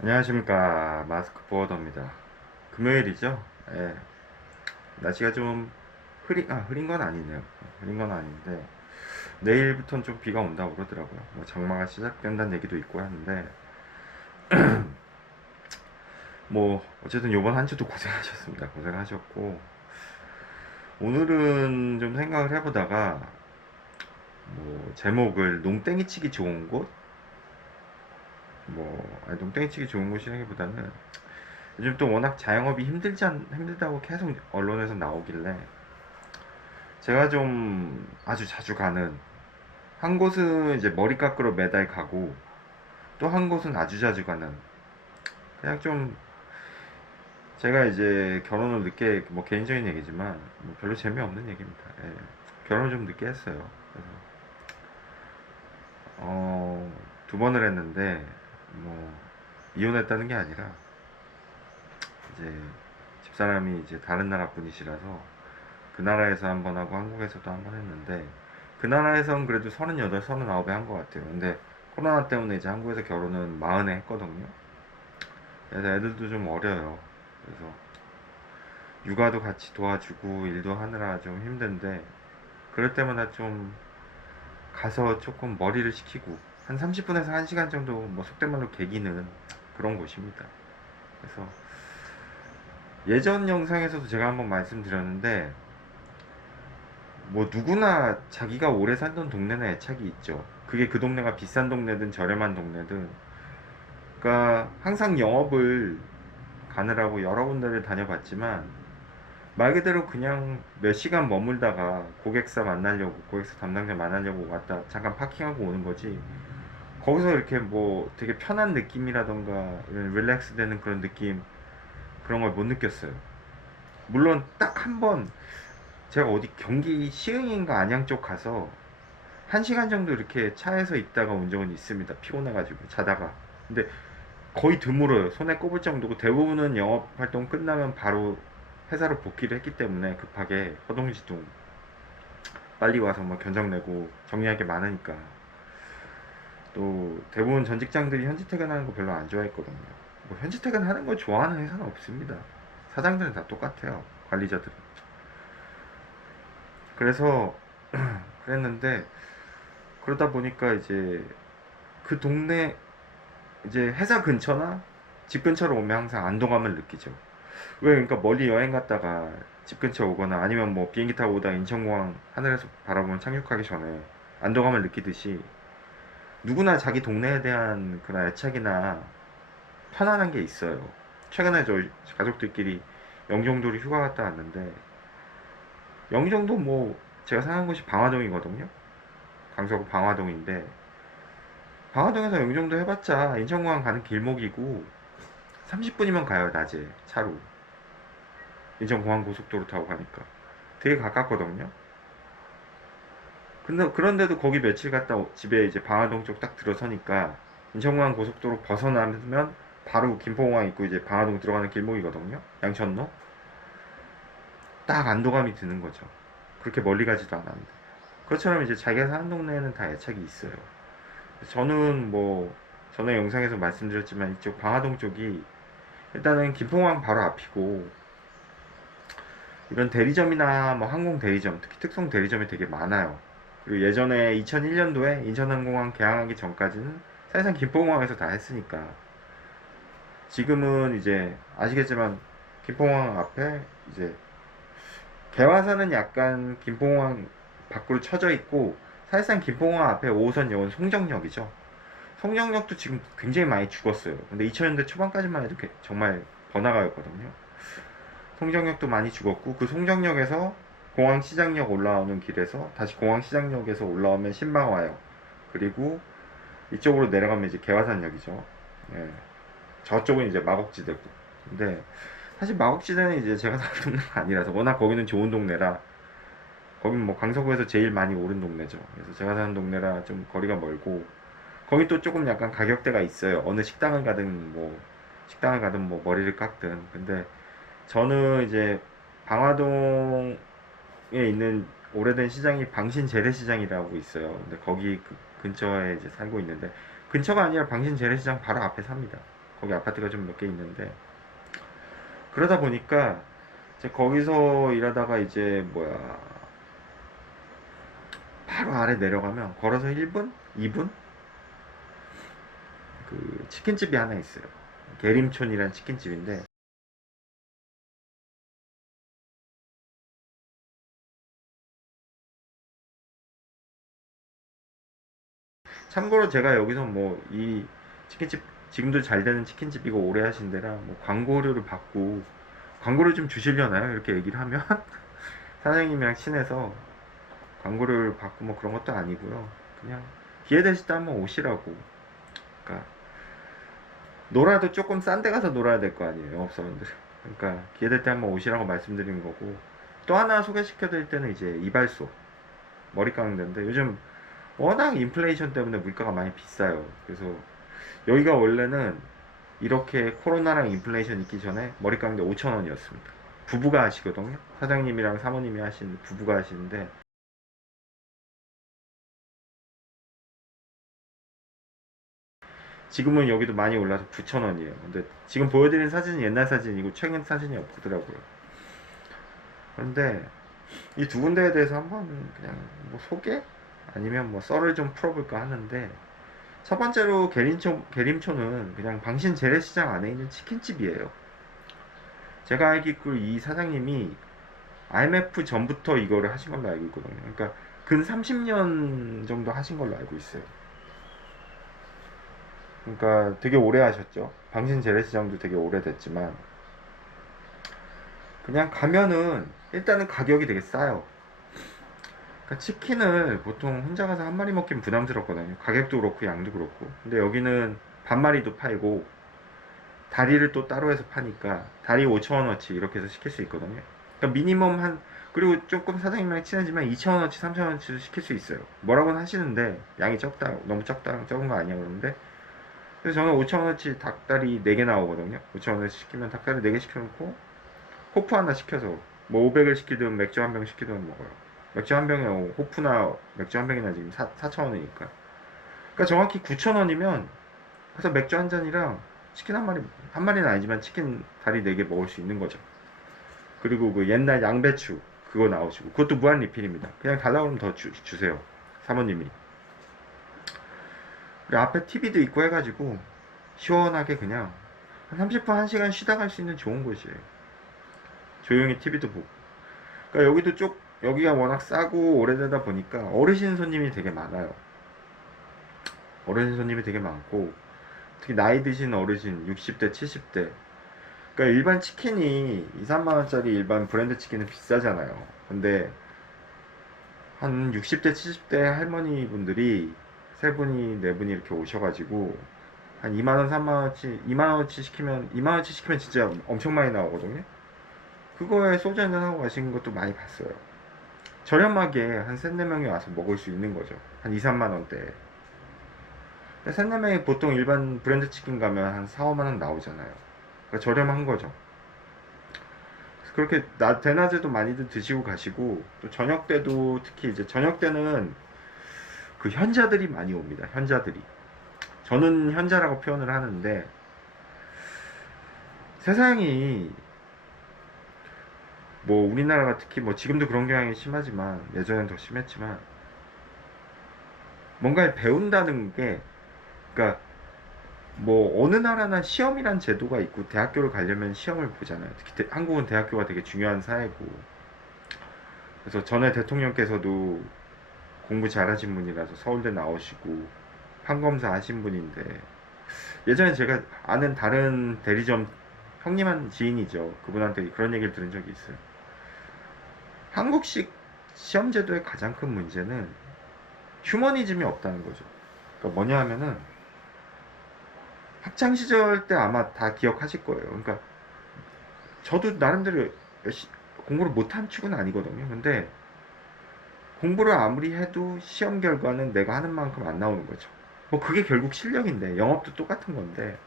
안녕하십니까. 마스크 보어더입니다. 금요일이죠? 예. 날씨가 좀 흐린 건 아니네요. 흐린 건 아닌데, 내일부터는 좀 비가 온다고 그러더라고요. 뭐 장마가 시작된다는 얘기도 있고 하는데, 뭐, 어쨌든 요번 한 주도 고생하셨습니다. 고생하셨고, 오늘은 좀 생각을 해보다가, 뭐, 제목을 농땡이 치기 좋은 곳? 아니, 농땡이 치기 좋은 곳이라기보다는, 요즘 또 워낙 자영업이 힘들다고 계속 언론에서 나오길래, 제가 좀 아주 자주 가는 한 곳은 이제 머리 깎으러 매달 가고 또 한 곳은 아주 자주 가는 그냥 좀 제가 이제 결혼을 늦게 뭐 개인적인 얘기지만 뭐 별로 재미없는 얘기입니다. 예. 결혼을 좀 늦게 했어요. 그래서 어, 두 번을 했는데 뭐 이혼했다는 게 아니라 이제 집사람이 이제 다른 나라 분이시라서 그 나라에서 한 번 하고 한국에서도 한 번 했는데 그 나라에선 그래도 38, 39에 한 것 같아요. 근데 코로나 때문에 이제 한국에서 결혼은 40에 했거든요. 그래서 애들도 좀 어려요. 그래서 육아도 같이 도와주고 일도 하느라 좀 힘든데 그럴 때마다 좀 가서 조금 머리를 식히고 한 30분에서 1시간 정도 뭐 속된 말로 개기는 그런 곳입니다. 그래서 예전 영상에서도 제가 한번 말씀드렸는데 뭐 누구나 자기가 오래 살던 동네는 애착이 있죠. 그게 그 동네가 비싼 동네든 저렴한 동네든. 그러니까 항상 영업을 가느라고 여러 군데를 다녀봤지만 말 그대로 그냥 몇 시간 머물다가 고객사 만나려고 고객사 담당자 만나려고 왔다 잠깐 파킹하고 오는 거지. 거기서 이렇게 뭐 되게 편한 느낌이라던가 릴렉스 되는 그런 느낌 그런 걸 못 느꼈어요. 물론 딱 한 번 제가 어디 경기 시흥인가 안양 쪽 가서 1시간 정도 이렇게 차에서 있다가 온 적은 있습니다. 피곤해가지고 자다가. 근데 거의 드물어요. 손에 꼽을 정도고 대부분은 영업 활동 끝나면 바로 회사로 복귀를 했기 때문에 급하게 허둥지둥 빨리 와서 뭐 견적 내고 정리할 게 많으니까. 또 대부분 전 직장들이 현지 퇴근하는 거 별로 안 좋아했거든요. 뭐 현지 퇴근하는 걸 좋아하는 회사는 없습니다. 사장들은 다 똑같아요. 관리자들은. 그래서 그랬는데 그러다 보니까 이제 그 동네 이제 회사 근처나 집 근처로 오면 항상 안도감을 느끼죠. 왜 그러니까 멀리 여행 갔다가 집 근처 오거나 아니면 뭐 비행기 타고 오다 인천공항 하늘에서 바라보면 착륙하기 전에 안도감을 느끼듯이 누구나 자기 동네에 대한 그런 애착이나 편안한 게 있어요. 최근에 저희 가족들끼리 영종도로 휴가 갔다 왔는데 영종도 뭐 제가 사는 곳이 방화동이거든요. 강서구 방화동인데 방화동에서 영종도 해봤자 인천공항 가는 길목이고 30분이면 가요. 낮에 차로 인천공항 고속도로 타고 가니까 되게 가깝거든요. 근데 그런데도 거기 며칠 갔다 집에 이제 방화동 쪽 딱 들어서니까 인천공항 고속도로 벗어나면 바로 김포공항 있고 이제 방화동 들어가는 길목이거든요. 양천로. 딱 안도감이 드는 거죠. 그렇게 멀리 가지도 않았는데. 그것처럼 이제 자기가 사는 동네에는 다 애착이 있어요. 저는 뭐 전에 영상에서 말씀드렸지만 이쪽 방화동 쪽이 일단은 김포공항 바로 앞이고 이런 대리점이나 뭐 항공 대리점, 특히 특송 대리점이 되게 많아요. 그리고 예전에 2001년도에 인천항공항 개항하기 전까지는 사실상 김포공항에서 다 했으니까 지금은 이제 아시겠지만 김포공항 앞에 이제 개화사는 약간 김포공항 밖으로 쳐져 있고 사실상 김포공항 앞에 5호선역은 송정역이죠. 송정역도 지금 굉장히 많이 죽었어요. 근데 2000년대 초반까지만 해도 정말 번화가였거든요. 송정역도 많이 죽었고 그 송정역에서 공항시장역 올라오는 길에서 다시 공항시장역에서 올라오면 신방화역 그리고 이쪽으로 내려가면 이제 개화산역이죠. 예. 저쪽은 이제 마곡지대고. 근데 사실 마곡지대는 이제 제가 사는 동네가 아니라서 워낙 거기는 좋은 동네라 거긴 뭐 강서구에서 제일 많이 오른 동네죠. 그래서 제가 사는 동네라 좀 거리가 멀고 거기 또 조금 약간 가격대가 있어요. 어느 식당을 가든 뭐 머리를 깎든. 근데 저는 이제 방화동에 있는 오래된 시장이 방신 재래시장이라고 있어요. 근데 거기 근처에 이제 살고 있는데 근처가 아니라 방신 재래시장 바로 앞에 삽니다. 거기 아파트가 좀 몇 개 있는데, 그러다 보니까 이제 거기서 일하다가 이제 뭐야, 바로 아래 내려가면 걸어서 1분? 2분? 그 치킨집이 하나 있어요. 계림촌이란 치킨집인데, 참고로 제가 여기서 뭐 이 치킨집, 지금도 잘 되는 치킨집이고 오래 하신 데라 뭐 광고료를 받고, 광고를 좀 주시려나요? 이렇게 얘기를 하면 사장님이랑 친해서 광고를 받고 뭐 그런 것도 아니고요. 그냥 기회 되실 때 한번 오시라고. 그러니까 놀아도 조금 싼 데 가서 놀아야 될 거 아니에요, 영업사원들. 그러니까 기회 될 때 한번 오시라고 말씀드리는 거고, 또 하나 소개시켜 드릴 때는 이제 이발소, 머리 깎는 데인데, 요즘 워낙 인플레이션 때문에 물가가 많이 비싸요. 그래서 여기가 원래는 이렇게 코로나랑 인플레이션 있기 전에 머리 깎는데 5,000원이었습니다. 부부가 하시거든요. 사장님이랑 사모님이 하시는, 부부가 하시는데, 지금은 여기도 많이 올라서 9,000원이에요. 근데 지금 보여드린 사진은 옛날 사진이고 최근 사진이 없더라고요. 그런데 이 두 군데에 대해서 한번 그냥 뭐 소개? 아니면 뭐 썰을 좀 풀어볼까 하는데, 첫 번째로 계림초는 그냥 방신 재래시장 안에 있는 치킨집이에요. 제가 알기로 이 사장님이 IMF 전부터 이거를 하신 걸로 알고 있거든요. 그러니까 근 30년 정도 하신 걸로 알고 있어요. 그러니까 되게 오래 하셨죠. 방신 재래시장도 되게 오래됐지만, 그냥 가면은 일단은 가격이 되게 싸요. 그러니까 치킨을 보통 혼자 가서 한 마리 먹기는 부담스럽거든요. 가격도 그렇고 양도 그렇고. 근데 여기는 반마리도 팔고 다리를 또 따로 해서 파니까 다리 5,000원어치 이렇게 해서 시킬 수 있거든요. 그러니까 미니멈 한, 그리고 조금 사장님이랑 친해지면 2,000원어치 3,000원어치도 시킬 수 있어요. 뭐라고는 하시는데 양이 적다, 너무 적다, 적은 거 아니야 그러는데, 그래서 저는 5,000원어치 닭다리 4개 나오거든요. 5,000원어치 시키면 닭다리 4개 시켜놓고 호프 하나 시켜서 뭐 500을 시키든 맥주 한 병 시키든 먹어요. 맥주 한 병에 호프나 맥주 한 병이나 지금 4,000원이니까. 그러니까 정확히 9,000원이면 그래서 맥주 한 잔이랑 치킨 한 마리, 한 마리는 아니지만 치킨 다리 4개 먹을 수 있는 거죠. 그리고 그 옛날 양배추 그거 나오시고, 그것도 무한 리필입니다. 그냥 달라고 하면 더 주세요, 사모님이. 그리고 앞에 TV도 있고 해가지고 시원하게 그냥 한 30분 1시간 쉬다 갈 수 있는 좋은 곳이에요. 조용히 TV도 보고. 그러니까 여기도 여기가 워낙 싸고 오래되다 보니까 어르신 손님이 되게 많아요. 어르신 손님이 되게 많고, 특히 나이 드신 어르신 60대 70대, 그러니까 일반 치킨이 2, 3만원짜리 일반 브랜드 치킨은 비싸잖아요. 근데 한 60대 70대 할머니 분들이 세 분이 네 분이 이렇게 오셔가지고 한 2만원 3만원치 2만원어치 시키면, 2만원어치 시키면 진짜 엄청 많이 나오거든요. 그거에 소주 한잔 하고 가시는 것도 많이 봤어요. 저렴하게 한 3, 4명이 와서 먹을 수 있는 거죠. 한 2, 3만원대. 3, 4명이 보통 일반 브랜드 치킨 가면 한 4, 5만원 나오잖아요. 그러니까 저렴한 거죠. 그렇게 대낮에도 많이들 드시고 가시고, 또 저녁 때도, 특히 이제 저녁 때는 그 현자들이 많이 옵니다. 현자들이. 저는 현자라고 표현을 하는데, 세상이 뭐 우리나라가 특히 뭐 지금도 그런 경향이 심하지만 예전엔 더 심했지만, 뭔가를 배운다는 게, 그러니까 뭐 어느 나라나 시험이란 제도가 있고 대학교를 가려면 시험을 보잖아요. 특히 한국은 대학교가 되게 중요한 사회고. 그래서 전에 대통령께서도 공부 잘하신 분이라서 서울대 나오시고 판검사 하신 분인데, 예전에 제가 아는 다른 대리점 형님한 지인이죠. 그분한테 그런 얘기를 들은 적이 있어요. 한국식 시험 제도의 가장 큰 문제는 휴머니즘이 없다는 거죠. 그러니까 뭐냐 하면은, 학창 시절 때 아마 다 기억하실 거예요. 그러니까 저도 나름대로 공부를 못한 축은 아니거든요. 근데 공부를 아무리 해도 시험 결과는 내가 하는 만큼 안 나오는 거죠. 뭐 그게 결국 실력인데, 영업도 똑같은 건데,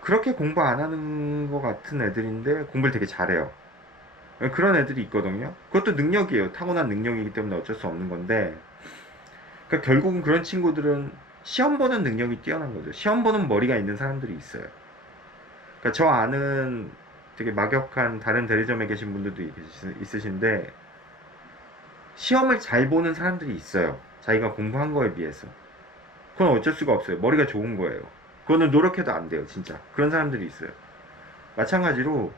그렇게 공부 안 하는 것 같은 애들인데 공부를 되게 잘해요. 그런 애들이 있거든요. 그것도 능력이에요. 타고난 능력이기 때문에 어쩔 수 없는 건데, 그러니까 결국은 그런 친구들은 시험 보는 능력이 뛰어난 거죠. 시험 보는 머리가 있는 사람들이 있어요. 그러니까 저 아는 되게 막역한 다른 대리점에 계신 분들도 있으신데 시험을 잘 보는 사람들이 있어요. 자기가 공부한 거에 비해서. 그건 어쩔 수가 없어요. 머리가 좋은 거예요. 그거는 노력해도 안 돼요, 진짜. 그런 사람들이 있어요. 마찬가지로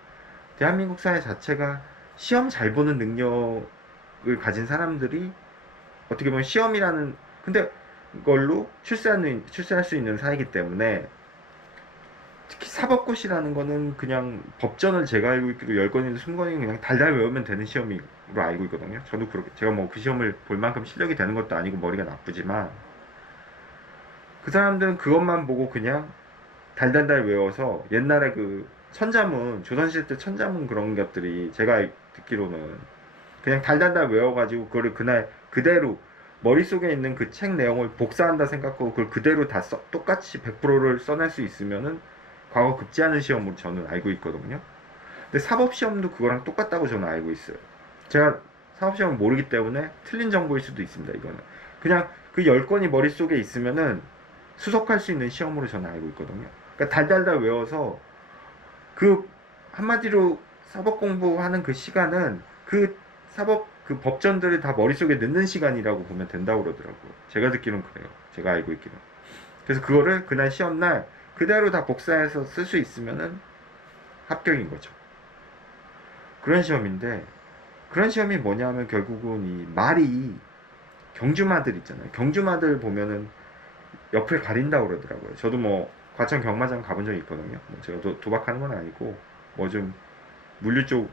대한민국 사회 자체가 시험 잘 보는 능력을 가진 사람들이 어떻게 보면 시험이라는, 근데 그걸로 출세할 수 있는 사회이기 때문에, 특히 사법고시라는 거는 그냥 법전을 제가 알고 있기로 10건이든 20건이든 그냥 달달 외우면 되는 시험으로 알고 있거든요. 저도 그렇게, 제가 뭐 그 시험을 볼 만큼 실력이 되는 것도 아니고 머리가 나쁘지만, 그 사람들은 그것만 보고 그냥 달달달 외워서, 옛날에 그 천자문, 조선시대 때 천자문 그런 것들이 제가 듣기로는 그냥 달달달 외워가지고 그거를 그날 그대로 머릿속에 있는 그 책 내용을 복사한다 생각하고 그걸 그대로 다 똑같이 100%를 써낼 수 있으면은 과거 급지 않은 시험으로 저는 알고 있거든요. 근데 사법시험도 그거랑 똑같다고 저는 알고 있어요. 제가 사법시험을 모르기 때문에 틀린 정보일 수도 있습니다. 이거는 그냥 그 10건이 머릿속에 있으면은 수석할 수 있는 시험으로 저는 알고 있거든요. 그러니까 달달달 외워서, 그 한마디로 사법 공부하는 그 시간은 그 사법 그 법전들을 다 머릿속에 넣는 시간이라고 보면 된다고 그러더라고요. 제가 듣기로는 그래요. 제가 알고 있기로는. 그래서 그거를 그날 시험날 그대로 다 복사해서 쓸 수 있으면은 합격인 거죠. 그런 시험인데, 그런 시험이 뭐냐면 결국은 이 말이, 경주마들 있잖아요. 경주마들 보면은 옆을 가린다고 그러더라고요. 저도 뭐 과천 경마장 가본 적이 있거든요. 뭐 제가 도박하는 건 아니고 뭐 좀 물류 쪽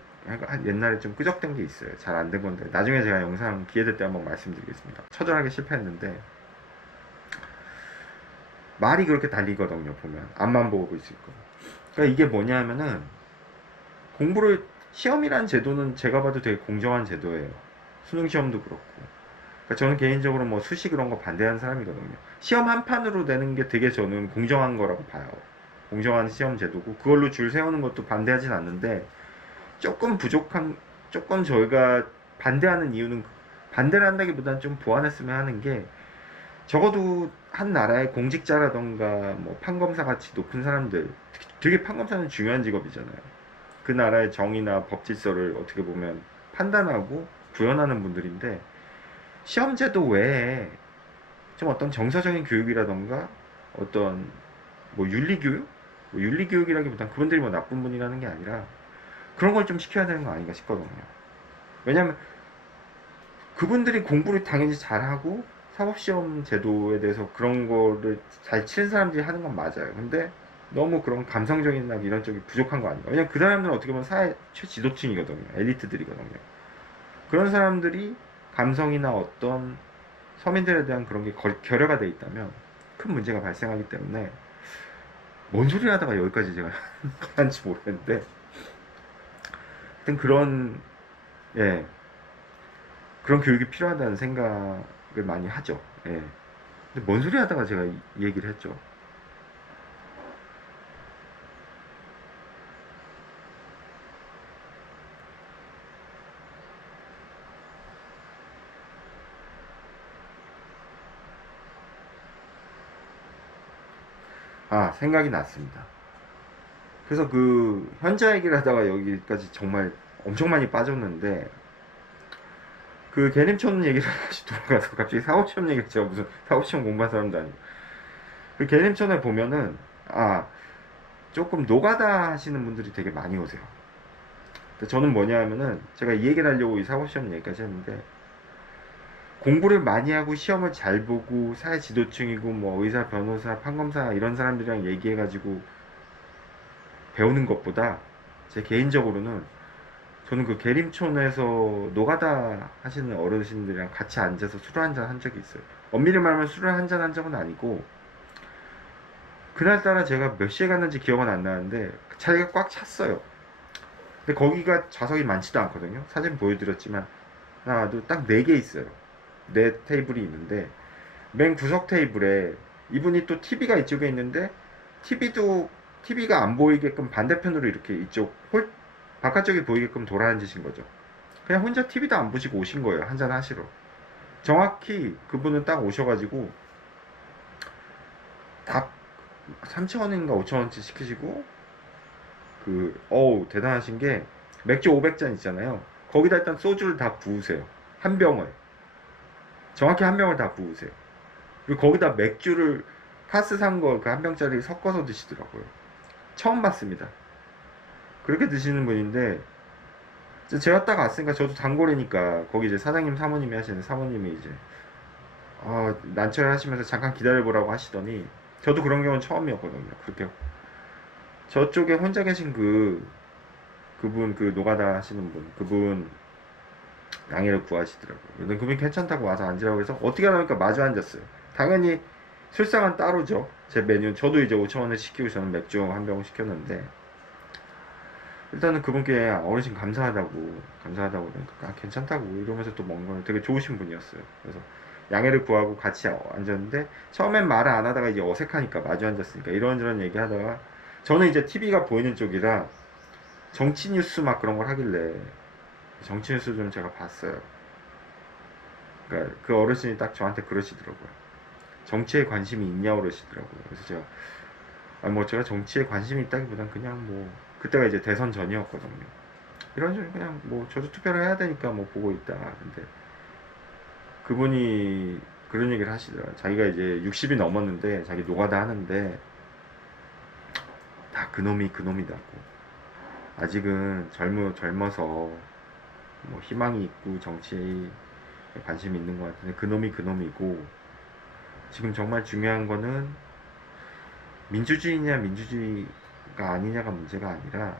옛날에 좀 끄적된 게 있어요. 잘 안 된 건데 나중에 제가 영상 기회 될 때 한번 말씀드리겠습니다. 처절하게 실패했는데, 말이 그렇게 달리거든요. 보면 앞만 보고 있을 거. 그러니까 이게 뭐냐면은, 공부를, 시험이란 제도는 제가 봐도 되게 공정한 제도예요. 수능 시험도 그렇고. 그러니까 저는 개인적으로 뭐 수시 그런 거 반대하는 사람이거든요. 시험 한 판으로 되는 게 되게 저는 공정한 거라고 봐요. 공정한 시험 제도고, 그걸로 줄 세우는 것도 반대하진 않는데, 조금 부족한, 조금 저희가 반대하는 이유는, 반대를 한다기보다는 좀 보완했으면 하는 게, 적어도 한 나라의 공직자라던가 뭐 판검사 같이 높은 사람들, 되게 판검사는 중요한 직업이잖아요. 그 나라의 정의나 법 질서를 어떻게 보면 판단하고 구현하는 분들인데, 시험제도 외에 좀 어떤 정서적인 교육이라던가 어떤 뭐 윤리교육? 뭐 윤리교육이라기보단 그분들이 뭐 나쁜 분이라는 게 아니라 그런 걸 좀 시켜야 되는 거 아닌가 싶거든요. 왜냐면 그분들이 공부를 당연히 잘하고 사법시험 제도에 대해서 그런 거를 잘 치는 사람들이 하는 건 맞아요. 근데 너무 그런 감성적인 이런 쪽이 부족한 거 아닌가. 왜냐면 그 사람들은 어떻게 보면 사회 최지도층이거든요. 엘리트들이거든요. 그런 사람들이 감성이나 어떤 서민들에 대한 그런 게 결여가 돼 있다면 큰 문제가 발생하기 때문에, 뭔 소리를 하다가 여기까지 제가 한지 모르겠는데, 하여튼 그런, 예, 그런 교육이 필요하다는 생각을 많이 하죠. 예. 근데 뭔 소리 하다가 제가 이 얘기를 했죠. 아, 생각이 났습니다. 그래서 그 현자 얘기를 하다가 여기까지 정말 엄청 많이 빠졌는데, 그 계림촌 얘기를 다시 돌아가서 갑자기 사법시험 얘기를, 제가 무슨 사법시험 공부한 사람도 아니고, 그 계림촌에 보면은, 아, 조금 노가다 하시는 분들이 되게 많이 오세요. 저는 뭐냐 하면은, 제가 이 얘기를 하려고 이 사법시험 얘기까지 했는데, 공부를 많이 하고 시험을 잘 보고 사회 지도층이고 뭐 의사, 변호사, 판검사 이런 사람들이랑 얘기해가지고 배우는 것보다, 제 개인적으로는 저는 그 계림촌에서 노가다 하시는 어르신들이랑 같이 앉아서 술을 한잔 한 적이 있어요. 엄밀히 말하면 술을 한잔 한 적은 아니고, 그날따라 제가 몇 시에 갔는지 기억은 안 나는데 자리가 꽉 찼어요. 근데 거기가 좌석이 많지도 않거든요. 사진 보여드렸지만 하나, 둘, 딱 4개 있어요. 4테이블이 있는데, 맨 구석 테이블에 이분이 또 TV가 이쪽에 있는데, TV가 안 보이게끔 반대편으로 이렇게 이쪽 바깥쪽이 보이게끔 돌아앉으신 거죠. 그냥 혼자 TV도 안 보시고 오신 거예요. 한잔 하시러. 정확히 그분은 딱 오셔가지고 닭 3,000원인가 5,000원치 시키시고, 어우, 대단하신 게, 맥주 500잔 있잖아요. 거기다 일단 소주를 다 부으세요. 한 병을. 정확히 한 병을 다 부으세요. 그리고 거기다 맥주를, 카스 산 거 그 한 병짜리 섞어서 드시더라고요. 처음 봤습니다. 그렇게 드시는 분인데, 제가 딱 왔으니까 저도 단골이니까, 거기 이제 사장님 사모님이 하시는 사모님이 이제, 난처해 하시면서 잠깐 기다려보라고 하시더니, 저도 그런 경우는 처음이었거든요. 그렇게. 저쪽에 혼자 계신 그분, 노가다 하시는 분, 그분, 양해를 구하시더라고요. 근데 그분이 괜찮다고 와서 앉으라고 해서, 어떻게 하니까 마주 앉았어요. 당연히, 술상은 따로죠. 제 메뉴, 저도 이제 5,000원을 시키고 저는 맥주 한 병 시켰는데, 일단은 그분께 어르신 감사하다고 그러니까 괜찮다고 이러면서 또 먹는 건 되게 좋으신 분이었어요. 그래서 양해를 구하고 같이 앉았는데 처음엔 말을 안 하다가 이제 어색하니까 마주 앉았으니까 이런저런 얘기하다가 저는 이제 TV가 보이는 쪽이라 정치 뉴스 막 그런 걸 하길래 정치 뉴스 좀 제가 봤어요. 그러니까 그 어르신이 딱 저한테 그러시더라고요. 정치에 관심이 있냐고 그러시더라고요. 그래서 제가 정치에 관심이 있다기보단 그냥 뭐 그때가 이제 대선 전이었거든요. 이런 식으로 그냥 뭐 저도 투표를 해야 되니까 뭐 보고 있다. 근데 그분이 그런 얘기를 하시더라고요. 자기가 이제 60이 넘었는데 자기 노가다 하는데 다 그놈이다고. 아직은 젊어서 뭐 희망이 있고 정치에 관심이 있는 것 같은데 그놈이고 지금 정말 중요한 거는 민주주의냐 민주주의가 아니냐가 문제가 아니라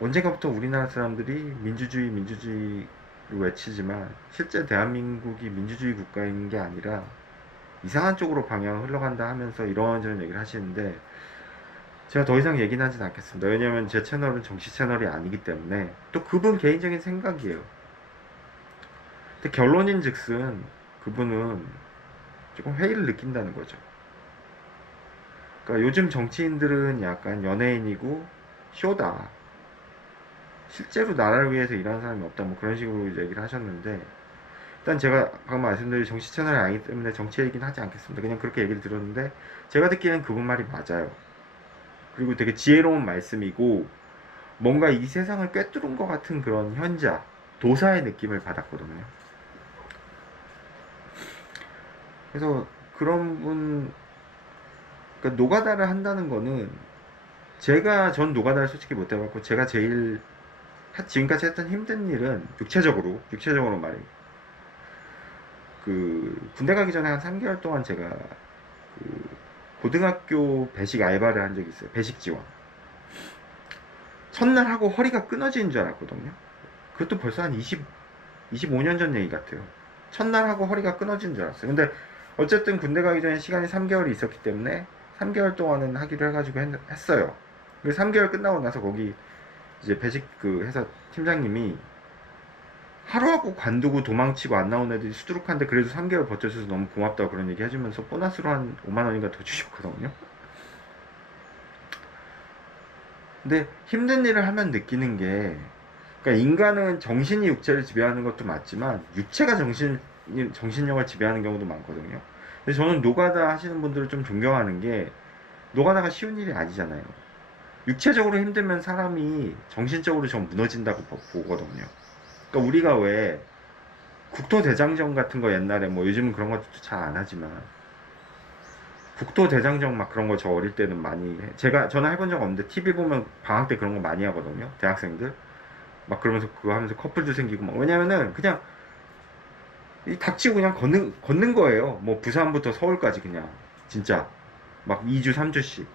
언젠가부터 우리나라 사람들이 민주주의를 외치지만 실제 대한민국이 민주주의 국가인 게 아니라 이상한 쪽으로 방향을 흘러간다 하면서 이런저런 얘기를 하시는데 제가 더 이상 얘기는 하진 않겠습니다. 왜냐면 제 채널은 정치 채널이 아니기 때문에 또 그분 개인적인 생각이에요. 근데 결론인 즉슨 그분은 조금 회의를 느낀다는 거죠. 그러니까 요즘 정치인들은 약간 연예인이고 쇼다. 실제로 나라를 위해서 일하는 사람이 없다. 뭐 그런 식으로 얘기를 하셨는데 일단 제가 방금 말씀드린 정치 채널이 아니기 때문에 정치 얘기는 하지 않겠습니다. 그냥 그렇게 얘기를 들었는데 제가 듣기에는 그분 말이 맞아요. 그리고 되게 지혜로운 말씀이고 뭔가 이 세상을 꿰뚫은 것 같은 그런 현자, 도사의 느낌을 받았거든요. 그래서 그런 분, 그러니까 노가다를 한다는 거는 전 노가다를 솔직히 못 해봤고 제가 제일 지금까지 했던 힘든 일은 육체적으로 말이에요. 군대 가기 전에 한 3개월 동안 제가 고등학교 배식 알바를 한 적이 있어요. 배식 지원. 첫날 하고 허리가 끊어지는 줄 알았거든요. 그것도 벌써 한 25년 전 얘기 같아요. 첫날 하고 허리가 끊어지는 줄 알았어요. 근데 어쨌든 군대 가기 전에 시간이 3개월이 있었기 때문에 3개월 동안은 하기로 해가지고 했어요. 그래서 3개월 끝나고 나서 거기 이제 배식 회사 팀장님이 하루하고 관두고 도망치고 안 나온 애들이 수두룩한데 그래도 3개월 버텨줘서 너무 고맙다고 그런 얘기 해주면서 보너스로 한 5만 원인가 더 주셨거든요. 근데 힘든 일을 하면 느끼는 게 그러니까 인간은 정신이 육체를 지배하는 것도 맞지만 육체가 정신력을 지배하는 경우도 많거든요. 근데 저는 노가다 하시는 분들을 좀 존경하는 게 노가다가 쉬운 일이 아니잖아요. 육체적으로 힘들면 사람이 정신적으로 좀 무너진다고 보거든요. 그러니까 우리가 왜 국토대장정 같은 거 옛날에 뭐 요즘은 그런 것도 잘 안 하지만 국토대장정 막 그런 거 저 어릴 때는 많이 저는 해본 적 없는데 TV 보면 방학 때 그런 거 많이 하거든요. 대학생들 막 그러면서 그거 하면서 커플도 생기고 막 왜냐면은 그냥 이 닥치고 그냥 걷는 거예요. 뭐 부산부터 서울까지 그냥 진짜 막 2주 3주씩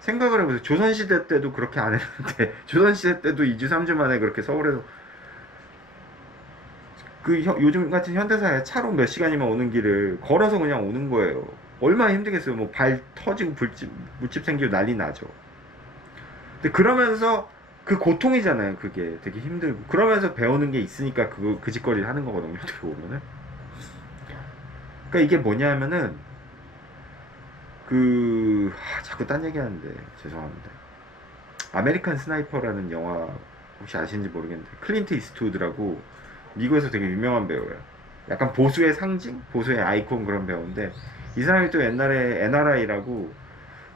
생각을 해보세요. 조선시대 때도 그렇게 안 했는데 조선시대 때도 2주 3주 만에 그렇게 서울에서 요즘 같은 현대사에 차로 몇 시간이면 오는 길을 걸어서 그냥 오는 거예요. 얼마나 힘들겠어요. 뭐 발 터지고 물집 생기고 난리 나죠. 근데 그러면서 그 고통이잖아요. 그게 되게 힘들고 그러면서 배우는 게 있으니까 그 짓거리를 하는 거거든요. 어떻게 보면은. 그러니까 이게 뭐냐면은 자꾸 딴 얘기하는데 죄송합니다. 아메리칸 스나이퍼라는 영화 혹시 아시는지 모르겠는데 클린트 이스트우드라고 미국에서 되게 유명한 배우예요. 약간 보수의 상징, 보수의 아이콘 그런 배우인데 이 사람이 또 옛날에 NRI라고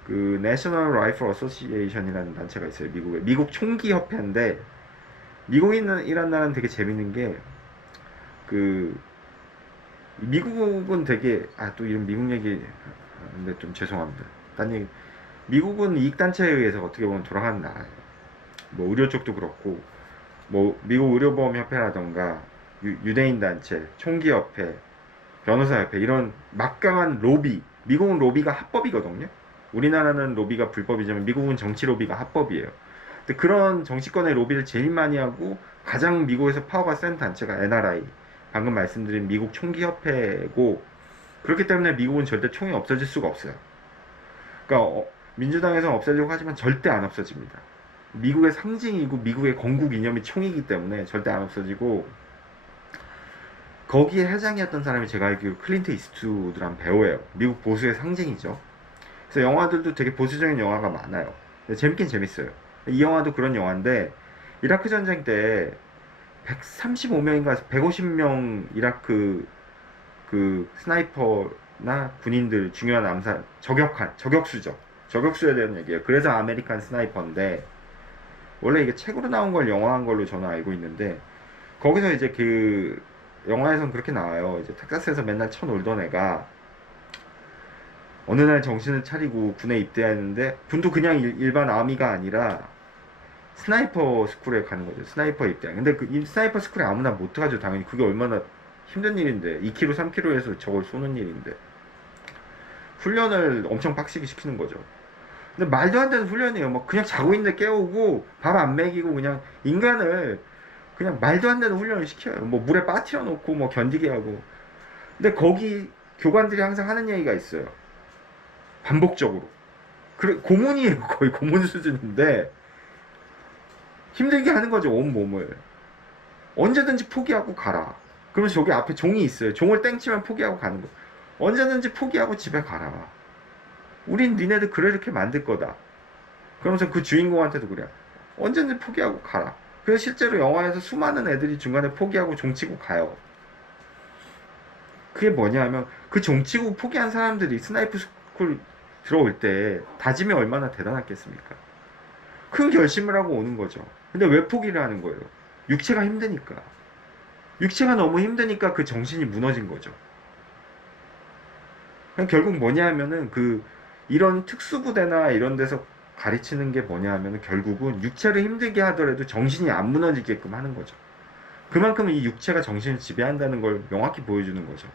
그 National Rifle Association이라는 단체가 있어요. 미국에 미국 총기 협회인데 미국이란 나라는 되게 재밌는 게 그 미국은 되게 또 이런 미국 얘기 근데 좀 죄송합니다. 딴 얘기 미국은 이익단체에 의해서 어떻게 보면 돌아가는 나라예요. 뭐 의료 쪽도 그렇고 뭐 미국 의료보험협회라던가 유대인 단체, 총기협회, 변호사협회 이런 막강한 로비. 미국은 로비가 합법이거든요. 우리나라는 로비가 불법이지만 미국은 정치 로비가 합법이에요. 근데 그런 정치권의 로비를 제일 많이 하고 가장 미국에서 파워가 센 단체가 NRI. 방금 말씀드린 미국 총기협회고 그렇기 때문에 미국은 절대 총이 없어질 수가 없어요. 그러니까 민주당에서는 없애려고 하지만 절대 안 없어집니다. 미국의 상징이고 미국의 건국 이념이 총이기 때문에 절대 안 없어지고 거기에 회장이었던 사람이 제가 알기로 클린트 이스트우드란 배우예요. 미국 보수의 상징이죠. 그래서 영화들도 되게 보수적인 영화가 많아요. 재밌긴 재밌어요. 이 영화도 그런 영화인데 이라크 전쟁 때 135명인가 150명 이라크 그 스나이퍼나 군인들 중요한 암살 저격수죠. 저격수에 대한 얘기예요. 그래서 아메리칸 스나이퍼인데 원래 이게 책으로 나온 걸 영화한 걸로 저는 알고 있는데 거기서 이제 그 영화에선 그렇게 나와요. 이제 텍사스에서 맨날 쳐놀던 애가 어느 날 정신을 차리고 군에 입대했는데 군도 그냥 일반 아미가 아니라 스나이퍼 스쿨에 가는 거죠. 스나이퍼 입대. 근데 이 스나이퍼 스쿨에 아무나 못 가죠. 당연히 그게 얼마나 힘든 일인데 2km, 3km에서 저걸 쏘는 일인데 훈련을 엄청 빡시게 시키는 거죠. 근데 말도 안 되는 훈련이에요. 막 그냥 자고 있는데 깨우고 밥 안 먹이고 그냥 인간을 그냥 말도 안 되는 훈련을 시켜요. 뭐 물에 빠뜨려 놓고 뭐 견디게 하고. 근데 거기 교관들이 항상 하는 얘기가 있어요. 반복적으로. 그래 고문이에요. 거의 고문 수준인데 힘들게 하는 거죠. 온 몸을. 언제든지 포기하고 가라. 그러면서 저기 앞에 종이 있어요. 종을 땡치면 포기하고 가는 거. 언제든지 포기하고 집에 가라. 우린 니네들 그래 이렇게 만들 거다. 그러면서 그 주인공한테도 그래. 언제든지 포기하고 가라. 그래서 실제로 영화에서 수많은 애들이 중간에 포기하고 종치고 가요. 그게 뭐냐 하면 그 종치고 포기한 사람들이 스나이프 스쿨 들어올 때 다짐이 얼마나 대단했겠습니까? 큰 결심을 하고 오는 거죠. 근데 왜 포기를 하는 거예요? 육체가 힘드니까. 육체가 너무 힘드니까 그 정신이 무너진 거죠. 결국 뭐냐 하면은 이런 특수부대나 이런 데서 가르치는 게 뭐냐 하면은 결국은 육체를 힘들게 하더라도 정신이 안 무너지게끔 하는 거죠. 그만큼 이 육체가 정신을 지배한다는 걸 명확히 보여주는 거죠.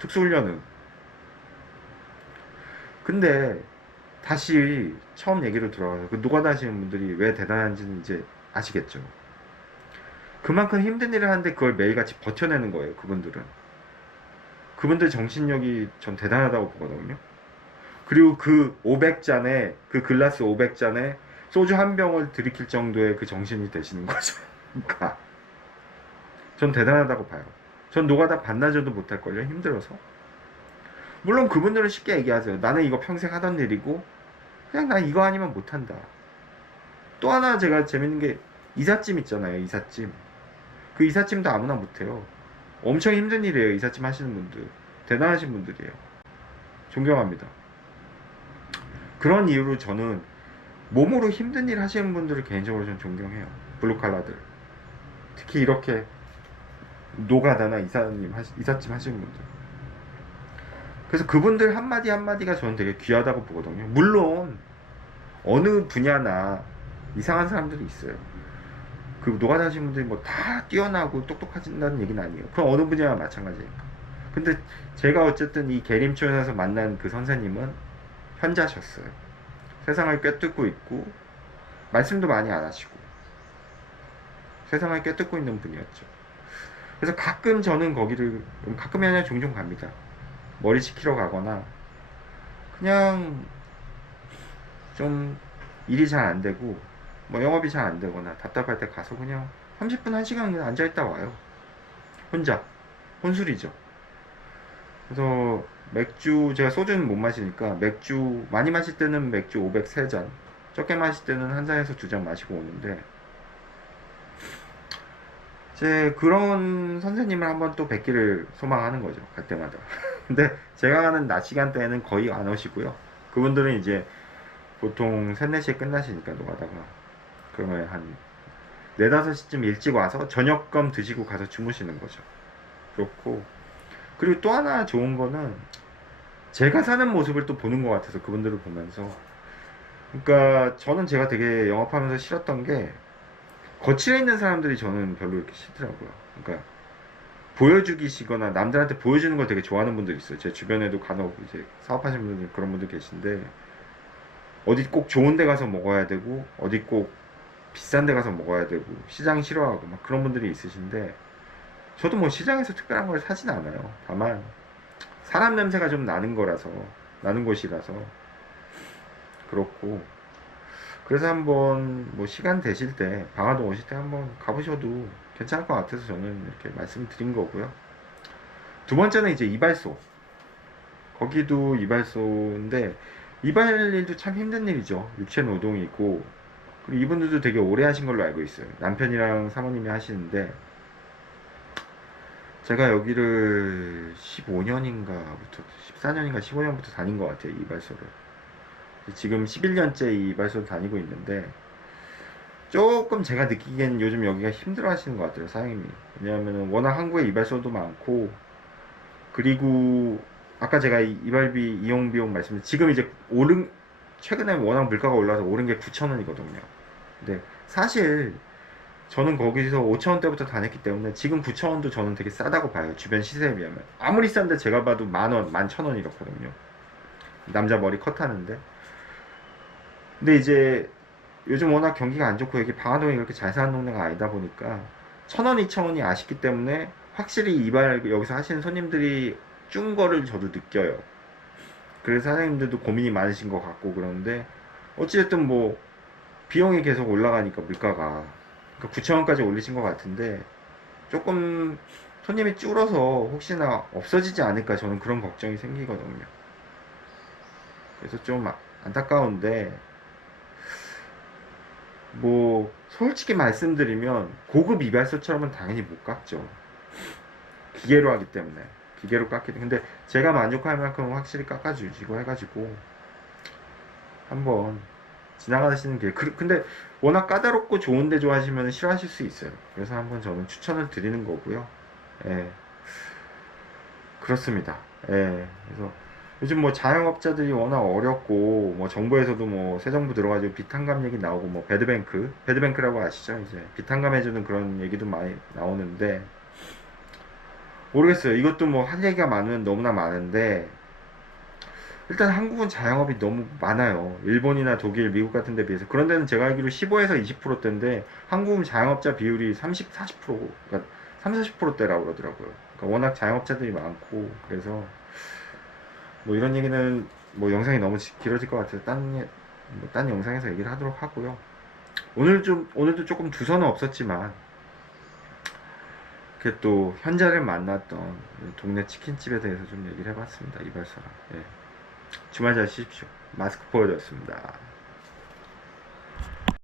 특수훈련은. 근데 다시 처음 얘기로 돌아가서 그 노가다 하시는 분들이 왜 대단한지는 이제 아시겠죠. 그만큼 힘든 일을 하는데 그걸 매일같이 버텨내는 거예요. 그분들 정신력이 전 대단하다고 보거든요. 그리고 그 500잔에 그 글라스 500잔에 소주 한 병을 들이킬 정도의 그 정신이 되시는 거죠. 그러니까 전 대단하다고 봐요. 전 노가다 반나절도 못할걸요. 힘들어서. 물론 그분들은 쉽게 얘기하세요. 나는 이거 평생 하던 일이고 그냥 나 이거 아니면 못한다. 또 하나 제가 재밌는 게 이삿짐 있잖아요. 이삿짐. 그 이삿짐도 아무나 못해요. 엄청 힘든 일이에요. 이삿짐 하시는 분들. 대단하신 분들이에요. 존경합니다. 그런 이유로 저는 몸으로 힘든 일 하시는 분들을 개인적으로 좀 존경해요. 블루칼라들. 특히 이렇게 노가다나 이삿짐 하시는 분들. 그래서 그분들 한마디 한마디가 저는 되게 귀하다고 보거든요. 물론 어느 분야나 이상한 사람들이 있어요. 그 노가다 하시는 분들이 뭐 다 뛰어나고 똑똑하신다는 얘기는 아니에요. 그럼 어느 분야나 마찬가지니까. 근데 제가 어쨌든 이 계림촌에서 만난 그 선생님은 현자셨어요. 세상을 꿰뚫고 있고 말씀도 많이 안 하시고 세상을 꿰뚫고 있는 분이었죠. 그래서 가끔 저는 거기를 가끔이 아니라 종종 갑니다. 머리 식히러 가거나 그냥 좀 일이 잘 안 되고 뭐 영업이 잘 안 되거나 답답할 때 가서 그냥 30분 1시간 그냥 앉아있다 와요. 혼자 혼술이죠. 그래서 맥주 제가 소주는 못 마시니까 맥주 많이 마실 때는 맥주 503잔 적게 마실 때는 한 잔에서 두 잔 마시고 오는데 이제 그런 선생님을 한번 또 뵙기를 소망하는 거죠. 갈 때마다. 근데 제가 가는 낮 시간대에는 거의 안 오시고요. 그분들은 이제 보통 3, 4시에 끝나시니까 노가다가. 그러면 한 4, 5시쯤 일찍 와서 저녁금 드시고 가서 주무시는 거죠. 그렇고, 그리고 또 하나 좋은 거는 제가 사는 모습을 또 보는 것 같아서 그분들을 보면서. 그러니까 저는 제가 되게 영업하면서 싫었던 게 거칠에 있는 사람들이 저는 별로 이렇게 싫더라고요. 그러니까 보여주기시거나 남들한테 보여주는 걸 되게 좋아하는 분들이 있어요. 제 주변에도 간혹 이제 사업하시는 분들 그런 분들 계신데 어디 꼭 좋은 데 가서 먹어야 되고 어디 꼭 비싼 데 가서 먹어야 되고 시장 싫어하고 막 그런 분들이 있으신데 저도 뭐 시장에서 특별한 걸 사진 않아요. 다만 사람 냄새가 좀 나는 거라서 나는 곳이라서 그렇고 그래서 한번 뭐 시간 되실 때 방화동 오실 때 한번 가보셔도 괜찮을 것 같아서 저는 이렇게 말씀드린 거고요. 두 번째는 이제 이발소. 거기도 이발소인데 이발 일도 참 힘든 일이죠. 육체 노동이고 그리고 이분들도 되게 오래 하신 걸로 알고 있어요. 남편이랑 사모님이 하시는데 제가 여기를 15년인가부터 14년인가 15년부터 다닌 것 같아요. 이발소를. 지금 11년째 이 이발소를 다니고 있는데 조금 제가 느끼기엔 요즘 여기가 힘들어 하시는 것 같아요. 사장님이. 왜냐하면 워낙 한국에 이발소도 많고 그리고 아까 제가 이발비 이용 비용 말씀드린 지금 이제 오른 최근에 워낙 물가가 올라서 오른 게 9,000원이거든요. 근데 사실 저는 거기서 5,000원대부터 다녔기 때문에 지금 9,000원도 저는 되게 싸다고 봐요. 주변 시세에 비하면. 아무리 싼데 제가 봐도 10,000원, 11,000원 이렇거든요. 남자 머리 컷하는데. 근데 이제 요즘 워낙 경기가 안 좋고 여기 방화동이 그렇게 잘 사는 동네가 아니다 보니까 1,000원, 2,000원이 아쉽기 때문에 확실히 이발 여기서 하시는 손님들이 준 거를 저도 느껴요. 그래서 사장님들도 고민이 많으신 것 같고 그런데 어찌됐든 뭐 비용이 계속 올라가니까 물가가 그러니까 9,000원까지 올리신 것 같은데 조금 손님이 줄어서 혹시나 없어지지 않을까 저는 그런 걱정이 생기거든요. 그래서 좀 안타까운데 뭐 솔직히 말씀드리면 고급 이발소처럼은 당연히 못 깎죠. 기계로 하기 때문에 기계로 깎기 때문에 근데 제가 만족할 만큼 확실히 깎아주시고 해가지고 한번 지나가시는 게 근데 워낙 까다롭고 좋은데 좋아하시면 싫어하실 수 있어요. 그래서 한번 저는 추천을 드리는 거고요. 예, 그렇습니다. 예, 그래서 요즘 뭐 자영업자들이 워낙 어렵고 뭐 정부에서도 뭐 새 정부 들어가지고 비탄감 얘기 나오고 뭐 배드뱅크라고 아시죠? 이제 비탄감 해주는 그런 얘기도 많이 나오는데 모르겠어요. 이것도 뭐 할 얘기가 많으면 너무나 많은데 일단 한국은 자영업이 너무 많아요. 일본이나 독일, 미국 같은 데 비해서. 그런 데는 제가 알기로 15에서 20%대인데 한국은 자영업자 비율이 30, 40%, 그러니까 3, 40%대라고 그러더라고요. 그러니까 워낙 자영업자들이 많고 그래서 뭐 이런 얘기는 뭐 영상이 너무 길어질 것 같아서 딴 영상에서 얘기를 하도록 하고요. 오늘도 조금 두서는 없었지만 이렇게 또 현자를 만났던 동네 치킨집에 대해서 좀 얘기를 해봤습니다. 이발사랑. 예. 주말 잘 쉬십시오. 마스크 보여드렸습니다.